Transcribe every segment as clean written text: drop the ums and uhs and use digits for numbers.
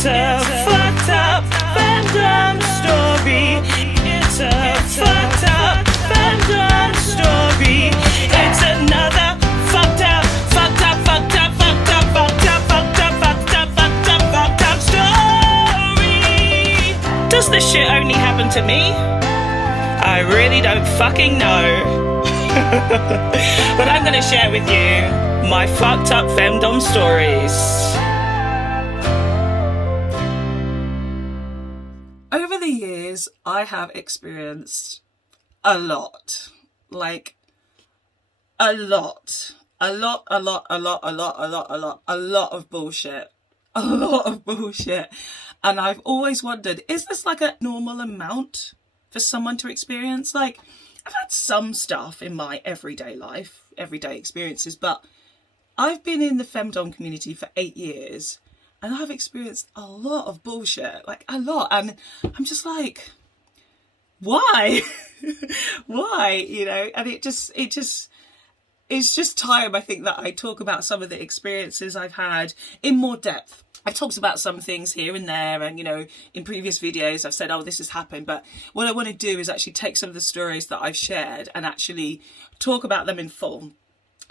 It's a fucked up FemDom story. It's a fucked up FemDom story. It's another fucked up story. Does this shit only happen to me? I really don't fucking know. But I'm gonna share with you my fucked up FemDom stories. Over the years, I have experienced a lot. Like, a lot of bullshit. A lot of bullshit. And I've always wondered, is this like a normal amount for someone to experience? Like, I've had some stuff in my everyday life, everyday experiences, but I've been in the FemDom community for 8 years and I've experienced a lot of bullshit, like a lot. And I'm just like, why? Why? You know, and it's just time, I think, that I talk about some of the experiences I've had in more depth. I've talked about some things here and there, and, you know, in previous videos I've said, oh, this has happened. But what I want to do is actually take some of the stories that I've shared and actually talk about them in full.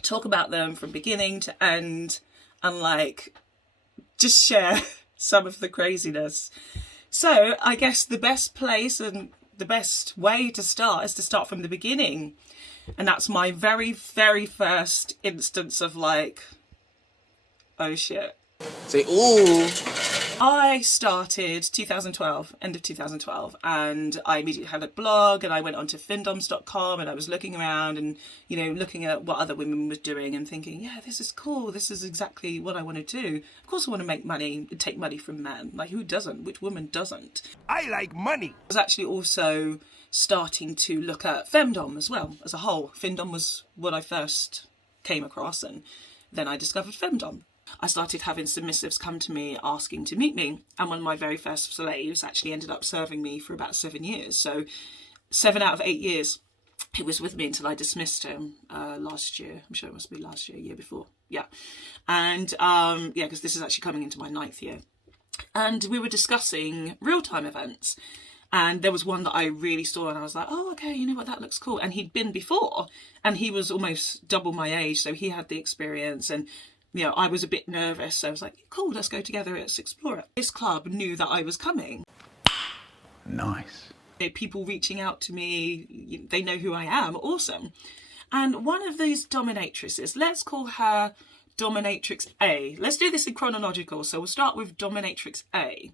Talk about them from beginning to end and, like, just share some of the craziness. So I guess the best place and the best way to start is to start from the beginning. And that's my very, very first instance of, like, oh shit. Say, ooh. I started 2012, end of 2012, and I immediately had a blog, and I went onto femdoms.com, and I was looking around and, you know, looking at what other women were doing and thinking, yeah, this is cool. This is exactly what I want to do. Of course I want to make money and take money from men. Like, who doesn't? Which woman doesn't? I like money. I was actually also starting to look at femdom as well, as a whole. Femdom was what I first came across, and then I discovered femdom. I started having submissives come to me asking to meet me, and one of my very first slaves actually ended up serving me for about 7 years. So 7 out of 8 years he was with me until I dismissed him last year. I'm sure it must be last year, year before. Yeah. And yeah, because this is actually coming into my 9th year. And we were discussing real-time events. And there was one that I really saw and I was like, oh, okay, you know what, that looks cool. And he'd been before, and he was almost double my age, so he had the experience. And you know, I was a bit nervous, so I was like, cool, let's go together, let's explore it. This club knew that I was coming. Nice. You know, people reaching out to me, they know who I am, awesome. And one of these dominatrices, let's call her Dominatrix A. Let's do this in chronological, so we'll start with Dominatrix A.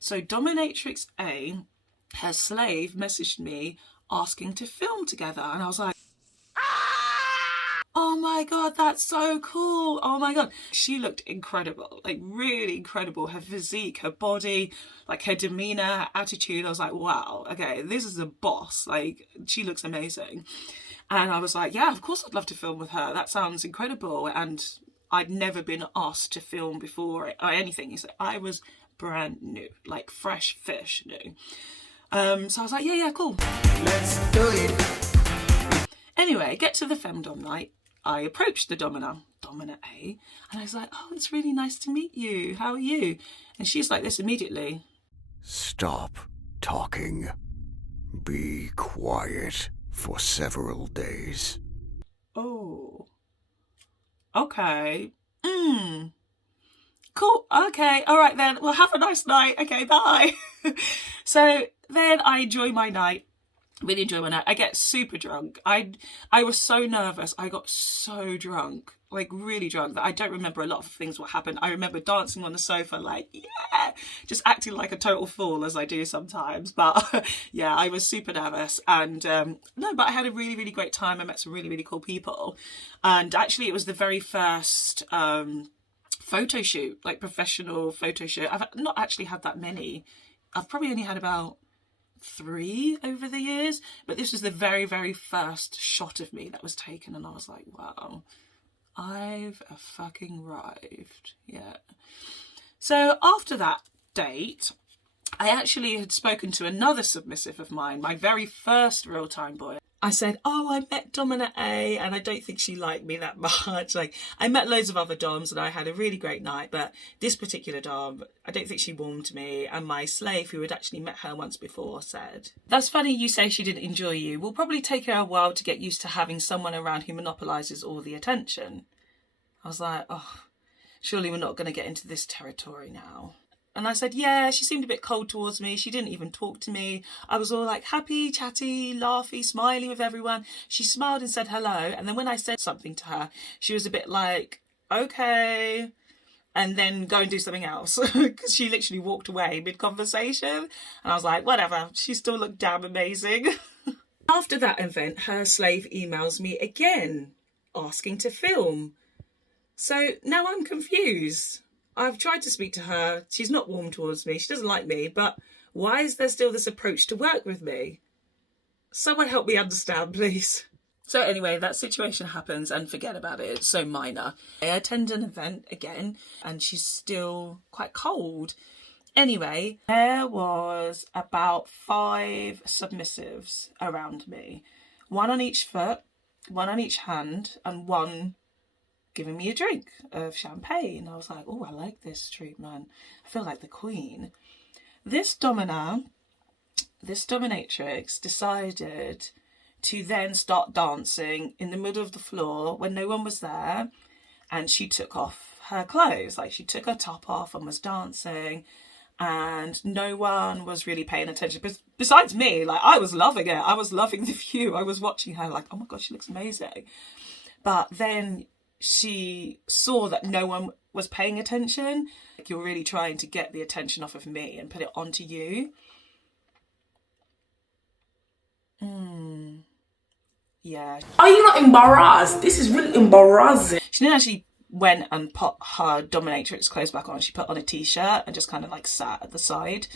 So Dominatrix A, her slave messaged me asking to film together, and I was like, oh my god, that's so cool. Oh my god. She looked incredible, like really incredible. Her physique, her body, like her demeanor, her attitude. I was like, wow, okay, this is a boss. Like, she looks amazing. And I was like, yeah, of course I'd love to film with her. That sounds incredible. And I'd never been asked to film before or anything. So I was brand new, like fresh fish new. So I was like, yeah, cool. Let's do it. Anyway, get to the femdom night. I approached the Domina A, and I was like, oh, it's really nice to meet you. How are you? And she's like this immediately. Stop talking. Be quiet for several days. Oh. Okay. Cool. Okay. All right then. Well, have a nice night. Okay, bye. So then I enjoy my night. Really enjoy my night. I get super drunk. I was so nervous. I got so drunk, like really drunk, that I don't remember a lot of things what happened. I remember dancing on the sofa, like, yeah, just acting like a total fool, as I do sometimes. But yeah, I was super nervous. And no, but I had a really, really great time. I met some really, really cool people. And actually it was the very first photo shoot, like professional photo shoot. I've not actually had that many. I've probably only had about 3 over the years, but this was the very, very first shot of me that was taken, and I was like, wow, I've fucking arrived. Yeah. So after that date, I actually had spoken to another submissive of mine, my very first real-time boy, I said, oh, I met Domina A and I don't think she liked me that much. Like, I met loads of other Doms and I had a really great night, but this particular Dom, I don't think she warmed to me. And my slave, who had actually met her once before, said, that's funny you say she didn't enjoy you. Will probably take her a while to get used to having someone around who monopolises all the attention. I was like, oh, surely we're not going to get into this territory now. And I said, yeah, she seemed a bit cold towards me. She didn't even talk to me. I was all like happy, chatty, laughy, smiley with everyone. She smiled and said hello. And then when I said something to her, she was a bit like, okay, and then go and do something else. Because she literally walked away mid-conversation. And I was like, whatever. She still looked damn amazing. After that event, her slave emails me again, asking to film. So now I'm confused. I've tried to speak to her. She's not warm towards me. She doesn't like me. But why is there still this approach to work with me? Someone help me understand, please. So anyway, that situation happens and forget about it. It's so minor. I attend an event again and she's still quite cold. Anyway, there was about 5 submissives around me. 1 on each foot, 1 on each hand, and 1 giving me a drink of champagne. I was like, oh, I like this treatment. I feel like the queen. This dominatrix decided to then start dancing in the middle of the floor when no one was there, and she took off her clothes. Like, she took her top off and was dancing, and no one was really paying attention. Besides me, like, I was loving it. I was loving the view. I was watching her like, oh my God, she looks amazing. But then she saw that no one was paying attention. Like, you're really trying to get the attention off of me and put it onto you. Yeah. Are you not embarrassed? This is really embarrassing. She then actually went and put her dominatrix clothes back on. She put on a t-shirt and just kind of like sat at the side.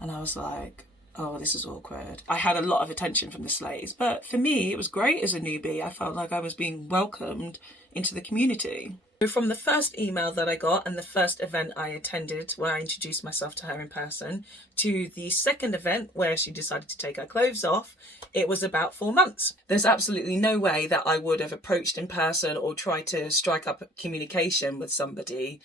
And I was like, oh, this is awkward. I had a lot of attention from the slaves, but for me, it was great as a newbie. I felt like I was being welcomed into the community. From the first email that I got and the first event I attended where I introduced myself to her in person to the second event where she decided to take her clothes off, it was about 4 months. There's absolutely no way that I would have approached in person or tried to strike up communication with somebody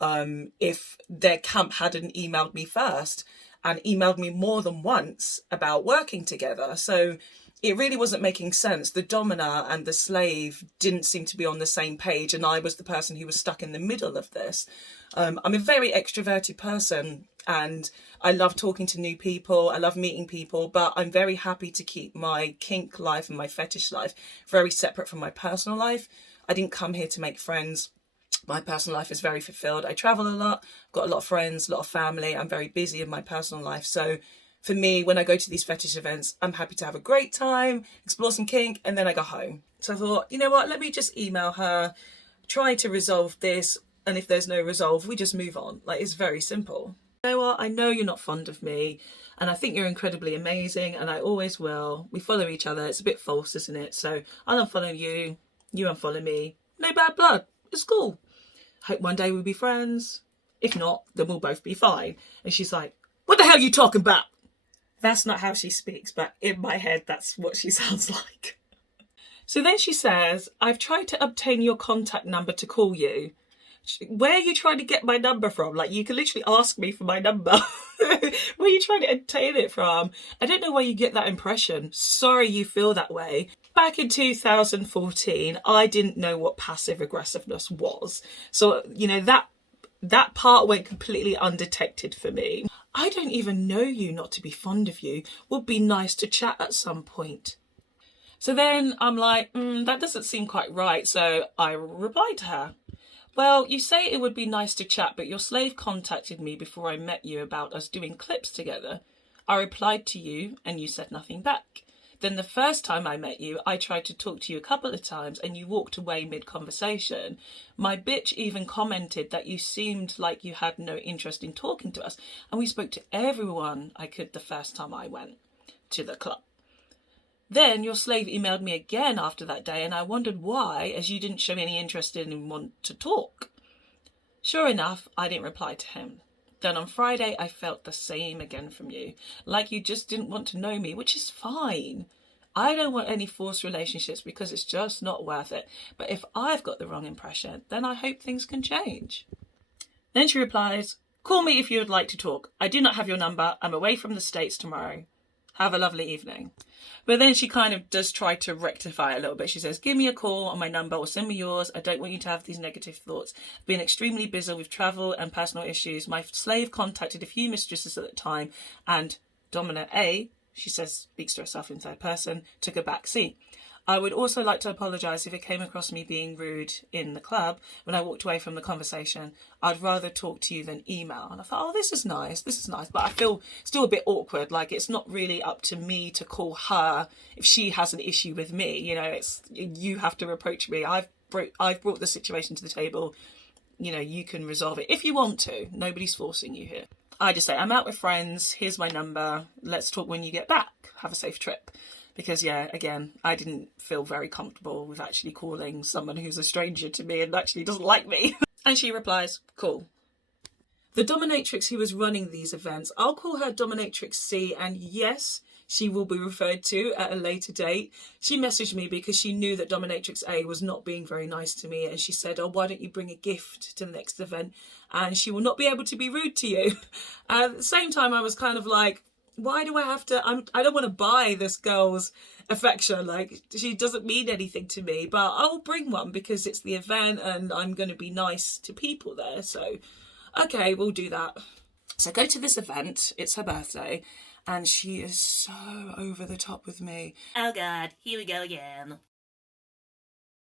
if their camp hadn't emailed me first and emailed me more than once about working together. So it really wasn't making sense. The domina and the slave didn't seem to be on the same page, and I was the person who was stuck in the middle of this. I'm a very extroverted person and I love talking to new people. I love meeting people, but I'm very happy to keep my kink life and my fetish life very separate from my personal life. I didn't come here to make friends. My personal life is very fulfilled. I travel a lot, got a lot of friends, a lot of family. I'm very busy in my personal life. So for me, when I go to these fetish events, I'm happy to have a great time, explore some kink, and then I go home. So I thought, you know what, let me just email her, try to resolve this, and if there's no resolve, we just move on. Like, it's very simple. You know what, I know you're not fond of me, and I think you're incredibly amazing, and I always will. We follow each other. It's a bit false, isn't it? So I'll unfollow you, you unfollow me. No bad blood. It's cool. Hope one day we'll be friends. If not, then we'll both be fine. And she's like, what the hell are you talking about? That's not how she speaks, but in my head, that's what she sounds like. So then she says, I've tried to obtain your contact number to call you. Where are you trying to get my number from? Like, you can literally ask me for my number. Where are you trying to obtain it from? I don't know why you get that impression. Sorry you feel that way. Back in 2014, I didn't know what passive aggressiveness was. So, you know, that part went completely undetected for me. I don't even know you not to be fond of you. Would be nice to chat at some point. So then I'm like, that doesn't seem quite right. So I replied to her. Well, you say it would be nice to chat, but your slave contacted me before I met you about us doing clips together. I replied to you and you said nothing back. Then the first time I met you, I tried to talk to you a couple of times and you walked away mid-conversation. My bitch even commented that you seemed like you had no interest in talking to us. And we spoke to everyone I could the first time I went to the club. Then your slave emailed me again after that day and I wondered why, as you didn't show any interest in and want to talk. Sure enough, I didn't reply to him. Then on Friday, I felt the same again from you, like you just didn't want to know me, which is fine. I don't want any forced relationships because it's just not worth it. But if I've got the wrong impression, then I hope things can change. Then she replies, call me if you would like to talk. I do not have your number. I'm away from the States tomorrow. Have a lovely evening. But then she kind of does try to rectify a little bit. She says, give me a call on my number or send me yours. I don't want you to have these negative thoughts. I've been extremely busy with travel and personal issues. My slave contacted a few mistresses at the time, and Domina A, she says, speaks to herself in third person, took a back seat. I would also like to apologise if it came across me being rude in the club when I walked away from the conversation. I'd rather talk to you than email. And I thought, oh, this is nice. But I feel still a bit awkward. Like, it's not really up to me to call her if she has an issue with me. You know, it's, you have to approach me. I've brought the situation to the table. You know, you can resolve it if you want to. Nobody's forcing you here. I just say, I'm out with friends. Here's my number. Let's talk when you get back. Have a safe trip. Because, yeah, again, I didn't feel very comfortable with actually calling someone who's a stranger to me and actually doesn't like me. And she replies, cool. The dominatrix who was running these events, I'll call her Dominatrix C, and yes, she will be referred to at a later date. She messaged me because she knew that Dominatrix A was not being very nice to me, and she said, oh, why don't you bring a gift to the next event and she will not be able to be rude to you. At the same time, I was kind of like, why do I have to, I don't want to buy this girl's affection. Like, she doesn't mean anything to me, but I'll bring one because it's the event and I'm going to be nice to people there. So, okay, we'll do that. So I go to this event, it's her birthday, and she is so over the top with me. Oh God, here we go again.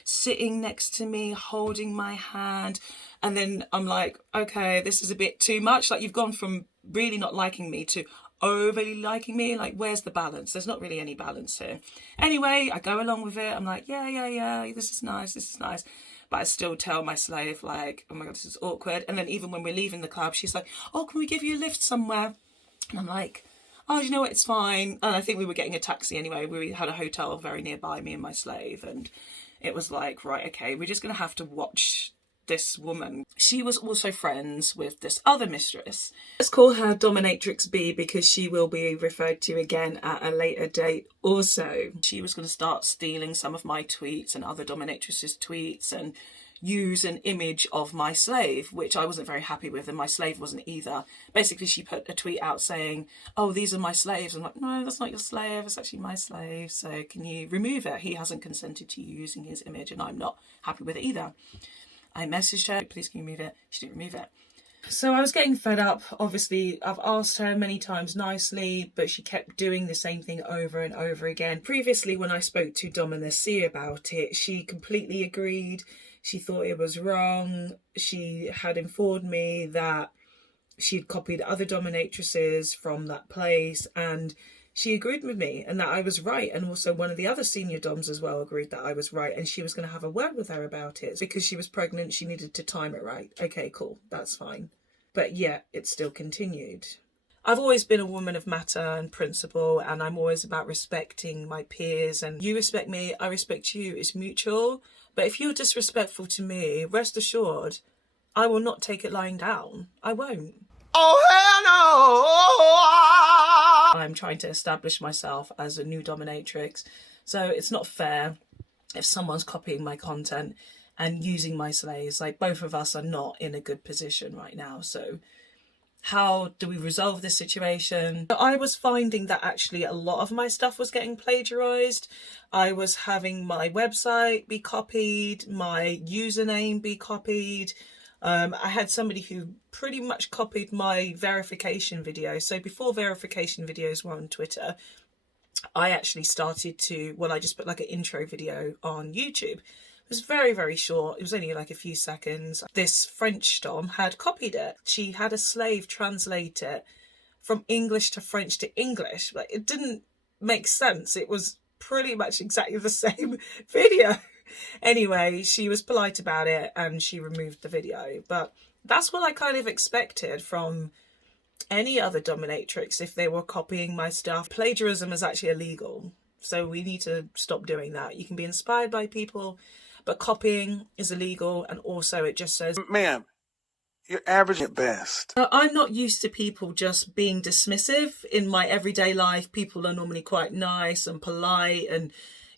Sitting next to me, holding my hand, and then I'm like, okay, this is a bit too much. Like, you've gone from really not liking me to overly liking me. Like, where's the balance? There's not really any balance here. Anyway, I go along with it. I'm like, yeah, this is nice. But I still tell my slave, like, oh my God, this is awkward. And then even when we're leaving the club, she's like, oh, can we give you a lift somewhere? And I'm like, oh, you know what, it's fine. And I think we were getting a taxi anyway. We had a hotel very nearby, me and my slave. And it was like, right, okay, we're just going to have to watch this woman. She was also friends with this other mistress. Let's call her Dominatrix B because she will be referred to again at a later date also. She was going to start stealing some of my tweets and other dominatrixes' tweets and use an image of my slave, which I wasn't very happy with, and my slave wasn't either. Basically, she put a tweet out saying, oh, these are my slaves. I'm like, no, that's not your slave, it's actually my slave, so can you remove it? He hasn't consented to you using his image and I'm not happy with it either. I messaged her, please can you remove it? She didn't remove it. So I was getting fed up. Obviously, I've asked her many times nicely, but she kept doing the same thing over and over again. Previously, when I spoke to Domina C about it, she completely agreed. She thought it was wrong. She had informed me that she'd copied other dominatrices from that place, and she agreed with me and that I was right. And also one of the other senior doms as well agreed that I was right, and she was going to have a word with her about it. Because she was pregnant, she needed to time it right. Okay, cool, that's fine. But yeah, it still continued. I've always been a woman of matter and principle, and I'm always about respecting my peers, and you respect me, I respect you. It's mutual. But if you're disrespectful to me, rest assured, I will not take it lying down. I won't. Oh, hell no! I'm trying to establish myself as a new dominatrix, so it's not fair if someone's copying my content and using my slaves. Like, both of us are not in a good position right now, so how do we resolve this situation? I was finding that actually a lot of my stuff was getting plagiarized. I was having my website be copied, my username be copied. I had somebody who pretty much copied my verification video. So before verification videos were on Twitter, I actually started to, well, I just put like an intro video on YouTube. It was very, very short. It was only like a few seconds. This French dom had copied it. She had a slave translate it from English to French to English. Like, it didn't make sense. It was pretty much exactly the same video. Anyway, she was polite about it and she removed the video. But that's what I kind of expected from any other dominatrix if they were copying my stuff. Plagiarism is actually illegal, so we need to stop doing that. You can be inspired by people, but copying is illegal, and also it just says, Ma'am, You're average at best. I'm not used to people just being dismissive. In my everyday life, people are normally quite nice and polite, and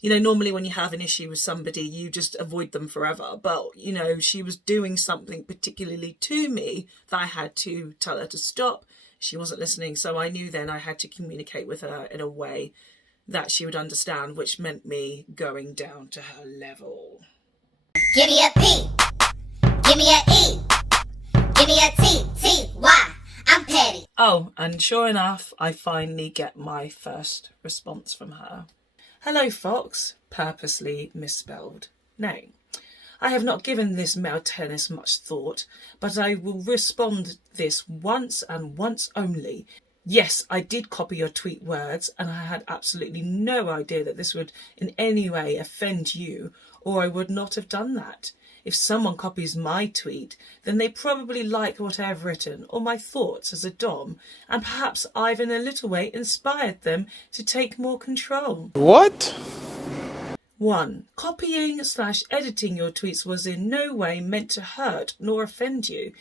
normally when you have an issue with somebody, you just avoid them forever. But she was doing something particularly to me that I had to tell her to stop. She wasn't listening, so I knew then I had to communicate with her in a way that she would understand, which meant me going down to her level. Give me a P, give me a E, give me a T, T, Y, I'm petty. Oh, and sure enough, I finally get my first response from her. Hello, Fox, purposely misspelled name. I have not given this male tennis much thought, but I will respond this once and once only. Yes, I did copy your tweet words, and I had absolutely no idea that this would in any way offend you, or I would not have done that. If someone copies my tweet, then they probably like what I have written or my thoughts as a dom, and perhaps I've in a little way inspired them to take more control. What? 1. Copying/editing your tweets was in no way meant to hurt nor offend you.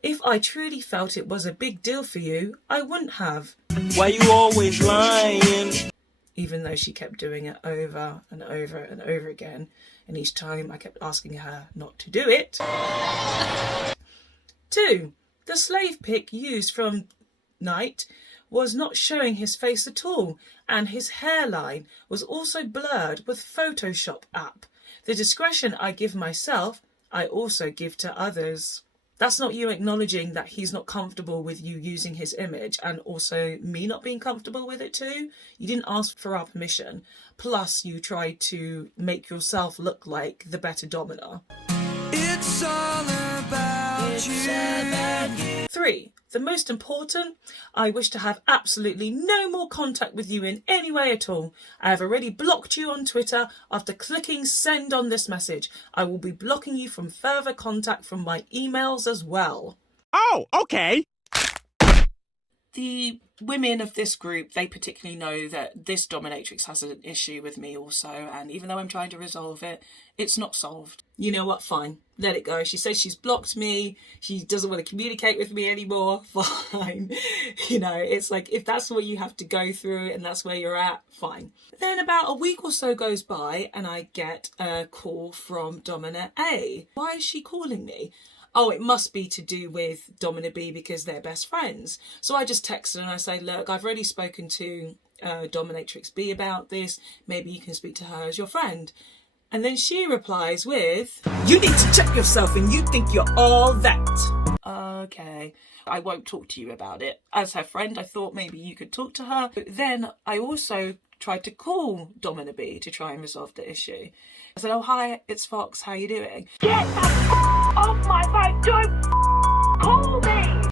If I truly felt it was a big deal for you, I wouldn't have. Why you always lying? Even though she kept doing it over and over and over again, and each time I kept asking her not to do it. 2. The slave pic used from Knight was not showing his face at all, and his hairline was also blurred with Photoshop app. The discretion I give myself, I also give to others. That's not you acknowledging that he's not comfortable with you using his image, and also me not being comfortable with it too. You didn't ask for our permission. Plus, you tried to make yourself look like the better dominer. It's all about you. 3. The most important, I wish to have absolutely no more contact with you in any way at all. I have already blocked you on Twitter after clicking send on this message. I will be blocking you from further contact from my emails as well. Oh, okay. The women of this group, they particularly know that this dominatrix has an issue with me also, and even though I'm trying to resolve it, it's not solved. You know what, fine, let it go. She says she's blocked me, she doesn't want to communicate with me anymore, fine. It's like, if that's what you have to go through and that's where you're at, fine. Then about a week or so goes by and I get a call from Domina A. Why is she calling me? Oh, it must be to do with Domina B because they're best friends. So I just text her and I say, look, I've already spoken to Dominatrix B about this. Maybe you can speak to her as your friend. And then she replies with, you need to check yourself and you think you're all that. Okay, I won't talk to you about it. As her friend, I thought maybe you could talk to her. But then I also tried to call Domina B to try and resolve the issue. I said, oh, hi, it's Fox. How you doing? Get the off my phone! Don't call me!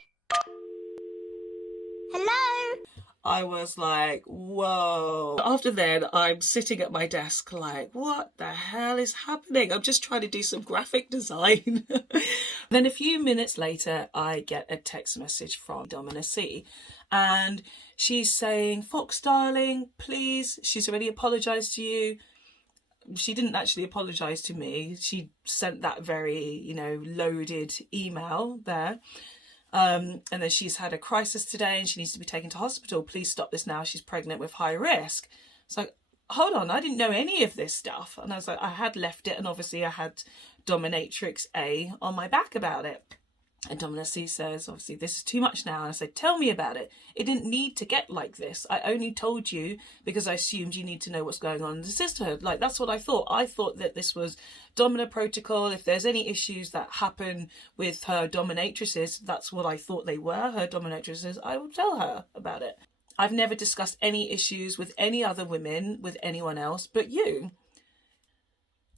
Hello? I was like, whoa. After then, I'm sitting at my desk like, what the hell is happening? I'm just trying to do some graphic design. Then a few minutes later, I get a text message from Domina C. And she's saying, Fox, darling, please. She's already apologised to you. She didn't actually apologise to me. She sent that very, loaded email there. And then she's had a crisis today and she needs to be taken to hospital. Please stop this now. She's pregnant with high risk. It's like, hold on, I didn't know any of this stuff. And I was like, I had left it. And obviously I had Dominatrix A on my back about it. And Domina C says, obviously, this is too much now. And I said, tell me about it. It didn't need to get like this. I only told you because I assumed you need to know what's going on in the sisterhood. Like, that's what I thought. I thought that this was Domina protocol. If there's any issues that happen with her dominatrices, that's what I thought they were, her dominatrices, I will tell her about it. I've never discussed any issues with any other women, with anyone else but you.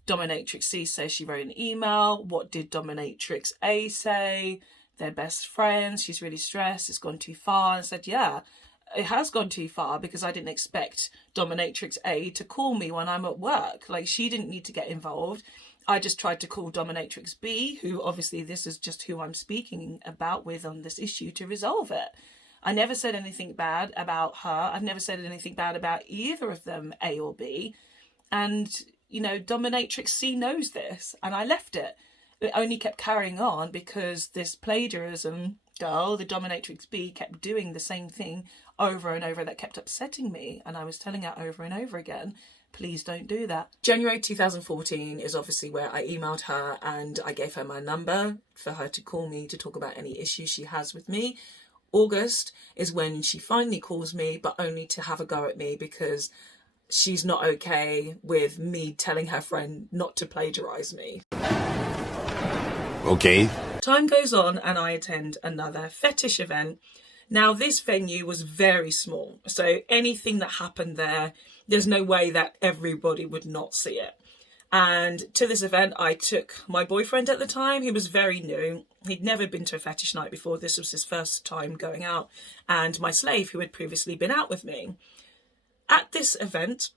Dominatrix C says she wrote an email. What did Dominatrix A say? They're best friends. She's really stressed. It's gone too far. And I said, yeah, it has gone too far because I didn't expect Dominatrix A to call me when I'm at work. Like, she didn't need to get involved. I just tried to call Dominatrix B, who obviously this is just who I'm speaking about with on this issue, to resolve it. I never said anything bad about her. I've never said anything bad about either of them, A or B. And Dominatrix C knows this, and I left it. it only kept carrying on because this plagiarism girl, the Dominatrix B, kept doing the same thing over and over. That kept upsetting me, and I was telling her over and over again, please don't do that. January 2014 is obviously where I emailed her and I gave her my number for her to call me to talk about any issues she has with me. August is when she finally calls me, but only to have a go at me because she's not okay with me telling her friend not to plagiarize me. Okay. Time goes on and I attend another fetish event. Now this venue was very small, so anything that happened there, there's no way that everybody would not see it. And to this event I took my boyfriend at the time. He was very new. He'd never been to a fetish night before. This was his first time going out, and my slave who had previously been out with me. At this event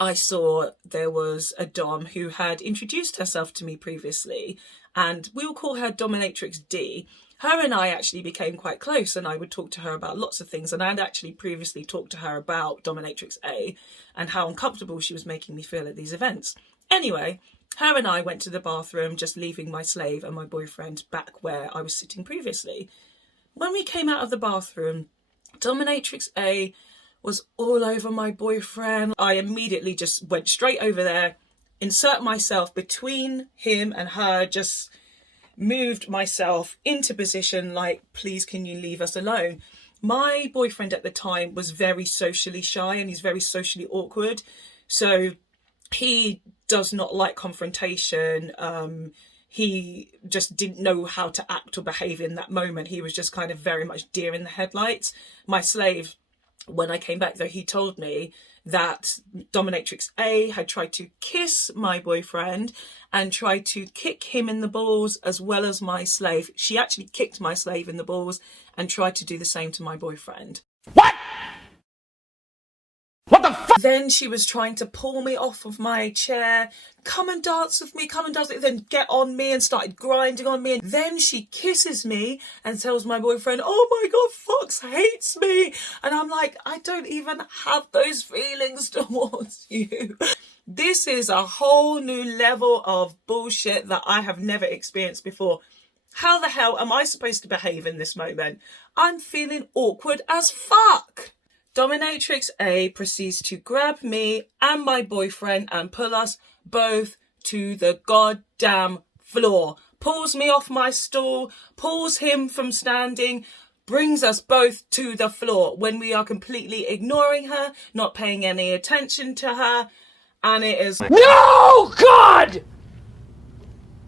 I saw there was a dom who had introduced herself to me previously, and we'll call her Dominatrix D. Her and I actually became quite close, and I would talk to her about lots of things, and I'd actually previously talked to her about Dominatrix A and how uncomfortable she was making me feel at these events. Anyway, her and I went to the bathroom, just leaving my slave and my boyfriend back where I was sitting previously. When we came out of the bathroom, Dominatrix A was all over my boyfriend. I immediately just went straight over there, insert myself between him and her, just moved myself into position like, please can you leave us alone. My boyfriend at the time was very socially shy and he's very socially awkward, so he does not like confrontation. He just didn't know how to act or behave in that moment. He was just kind of very much deer in the headlights. My slave, when I came back though, he told me that Dominatrix A had tried to kiss my boyfriend and tried to kick him in the balls as well as my slave. She actually kicked my slave in the balls and tried to do the same to my boyfriend. What? What the fuck? Then she was trying to pull me off of my chair. Come and dance with me, come and dance with me. Then get on me and started grinding on me. And then she kisses me and tells my boyfriend, oh my God, Fox hates me. And I'm like, I don't even have those feelings towards you. This is a whole new level of bullshit that I have never experienced before. How the hell am I supposed to behave in this moment? I'm feeling awkward as fuck. Dominatrix A proceeds to grab me and my boyfriend and pull us both to the goddamn floor. Pulls me off my stool, pulls him from standing, brings us both to the floor when we are completely ignoring her, not paying any attention to her, and it is... No, God!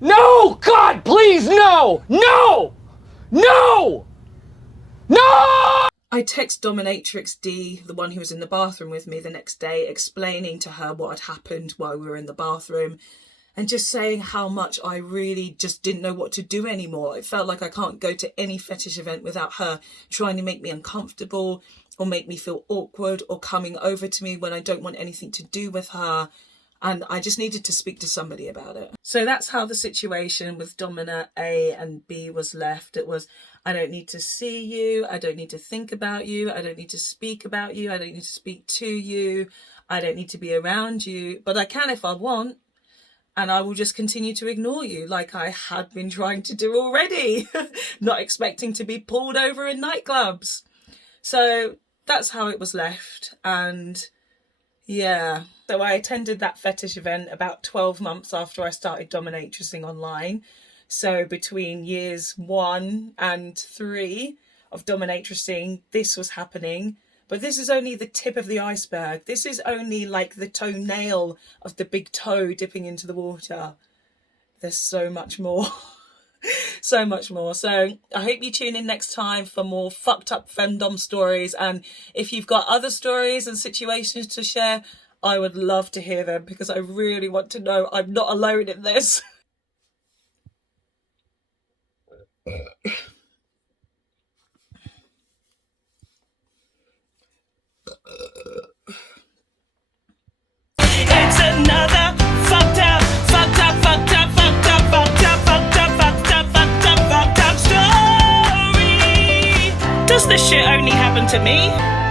No, God, please, no! No! No! No! I text Dominatrix D, the one who was in the bathroom with me the next day, explaining to her what had happened while we were in the bathroom and just saying how much I really just didn't know what to do anymore. It felt like I can't go to any fetish event without her trying to make me uncomfortable or make me feel awkward or coming over to me when I don't want anything to do with her. And I just needed to speak to somebody about it. So that's how the situation with Domina A and B was left. It was, I don't need to see you. I don't need to think about you. I don't need to speak about you. I don't need to speak to you. I don't need to be around you. But I can if I want. And I will just continue to ignore you like I had been trying to do already. Not expecting to be pulled over in nightclubs. So that's how it was left. And yeah, so I attended that fetish event about 12 months after I started dominatrixing online. So between years 1 and 3 of dominatrixing, this was happening. But this is only the tip of the iceberg. This is only like the toenail of the big toe dipping into the water. There's so much more. So much more. So I hope you tune in next time for more fucked up femdom stories. And if you've got other stories and situations to share, I would love to hear them because I really want to know I'm not alone in this. It's another fucked up story. Does this shit only happen to me?